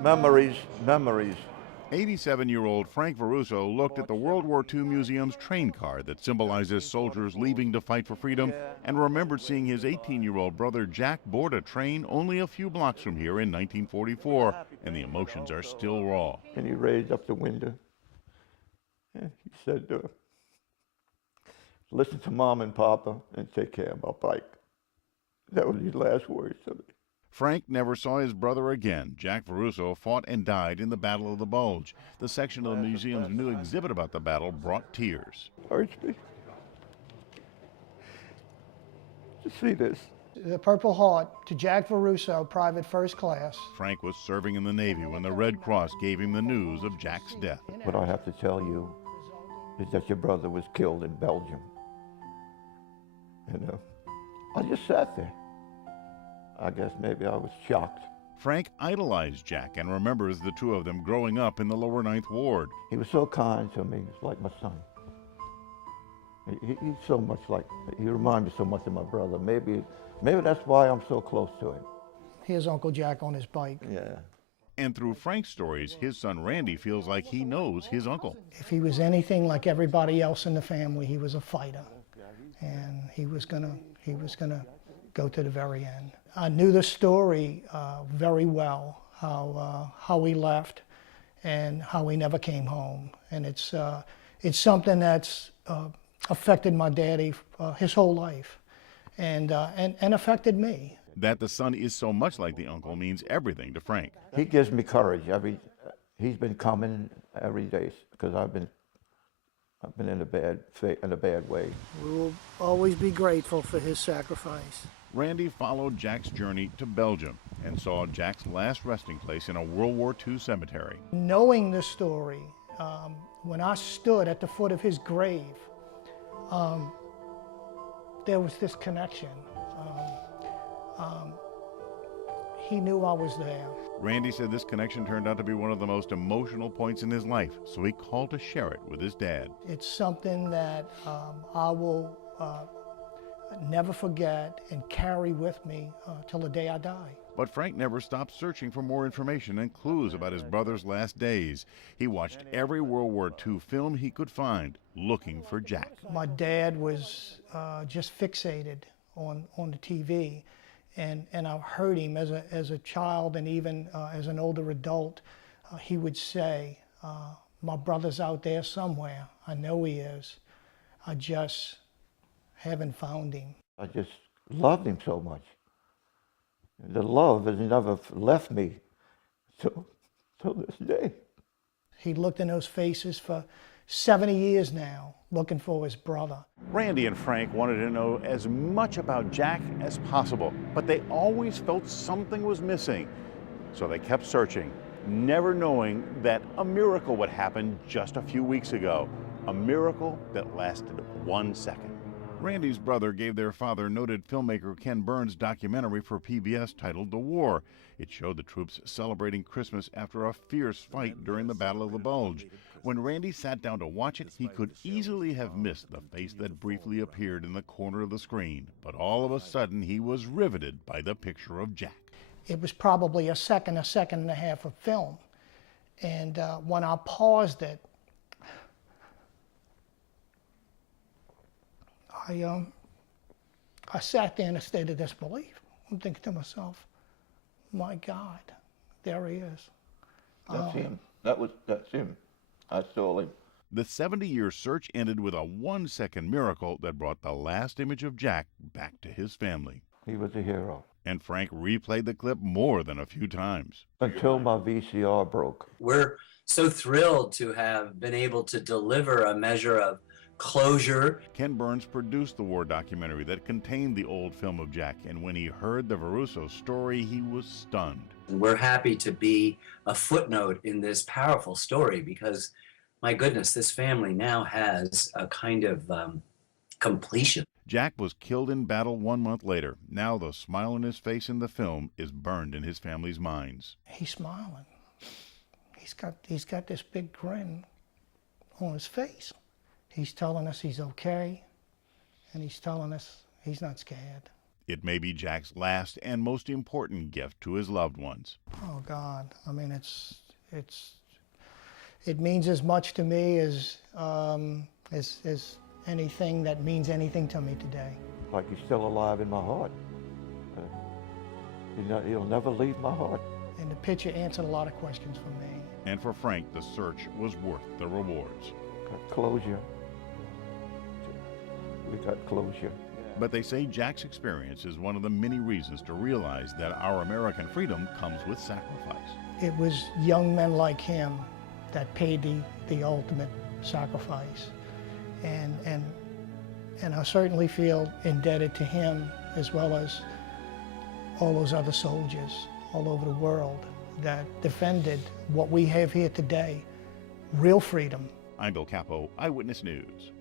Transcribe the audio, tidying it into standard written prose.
Memories, memories. 87-year-old Frank Veruso looked at the World War II Museum's train car that symbolizes soldiers leaving to fight for freedom and remembered seeing his 18-year-old brother Jack board a train only a few blocks from here in 1944, and the emotions are still raw. And he raised up the window and he said, listen to Mom and Papa and take care of our bike. That was his last words to me. Frank never saw his brother again. Jack Veruso fought and died in the Battle of the Bulge. The section of the museum's new exhibit about the battle brought tears. Hurts me to see this. The Purple Heart to Jack Veruso, Private First Class. Frank was serving in the Navy when the Red Cross gave him the news of Jack's death. What I have to tell you is that your brother was killed in Belgium. And I just sat there. I guess maybe I was shocked. Frank idolized Jack and remembers the two of them growing up in the lower Ninth Ward. He was so kind to me. It's like my son. He's so much like, he reminds me so much of my brother. Maybe that's why I'm so close to him. Here's Uncle Jack on his bike. Yeah. And through Frank's stories, his son Randy feels like he knows his uncle. If he was anything like everybody else in the family, he was a fighter. And he was gonna go to the very end. I knew the story very well, how he left and how he never came home. And it's something that's affected my daddy his whole life and affected me. That the son is so much like the uncle means everything to Frank. He gives me courage. He's been coming every day because I've been in a bad way. We will always be grateful for his sacrifice. Randy followed Jack's journey to Belgium and saw Jack's last resting place in a World War II cemetery. Knowing the story, when I stood at the foot of his grave, there was this connection. He knew I was there. Randy said this connection turned out to be one of the most emotional points in his life, so he called to share it with his dad. It's something that I will never forget and carry with me till the day I die. But Frank never stopped searching for more information and clues about his brother's last days. He watched every World War II film he could find, looking for Jack. My dad was just fixated on the TV, and I heard him as a child and even as an older adult. He would say, my brother's out there somewhere. I know he is. I just haven't found him. I just loved him so much. The love has never left me till this day. He looked in those faces for 70 years now, looking for his brother. Randy and Frank wanted to know as much about Jack as possible, but they always felt something was missing. So they kept searching, never knowing that a miracle would happen just a few weeks ago, a miracle that lasted 1 second. Randy's brother gave their father noted filmmaker Ken Burns' documentary for PBS titled The War. It showed the troops celebrating Christmas after a fierce fight during the Battle of the Bulge. When Randy sat down to watch it, he could easily have missed the face that briefly appeared in the corner of the screen. But all of a sudden, he was riveted by the picture of Jack. It was probably a second and a half of film. And when I paused it, I sat there in a state of disbelief. I'm thinking to myself, my God, there he is. That's him. That's him. I saw him. The 70-year search ended with a 1-second miracle that brought the last image of Jack back to his family. He was a hero. And Frank replayed the clip more than a few times. Until my VCR broke. We're so thrilled to have been able to deliver a measure of closure. Ken Burns produced the war documentary that contained the old film of Jack, and when he heard the Veruso story, he was stunned. We're happy to be a footnote in this powerful story because, my goodness, this family now has a kind of completion. Jack was killed in battle 1 month later. Now the smile on his face in the film is burned in his family's minds. He's smiling. He's got this big grin on his face. He's telling us he's okay, and he's telling us he's not scared. It may be Jack's last and most important gift to his loved ones. Oh God, I mean, it means as much to me as anything that means anything to me today. Like he's still alive in my heart. He'll never leave my heart. And the picture answered a lot of questions for me. And for Frank, the search was worth the rewards. Got closure. We got closure. But they say Jack's experience is one of the many reasons to realize that our American freedom comes with sacrifice. It was young men like him that paid the ultimate sacrifice. And I certainly feel indebted to him, as well as all those other soldiers all over the world that defended what we have here today, real freedom. I'm Bill Capo, Eyewitness News.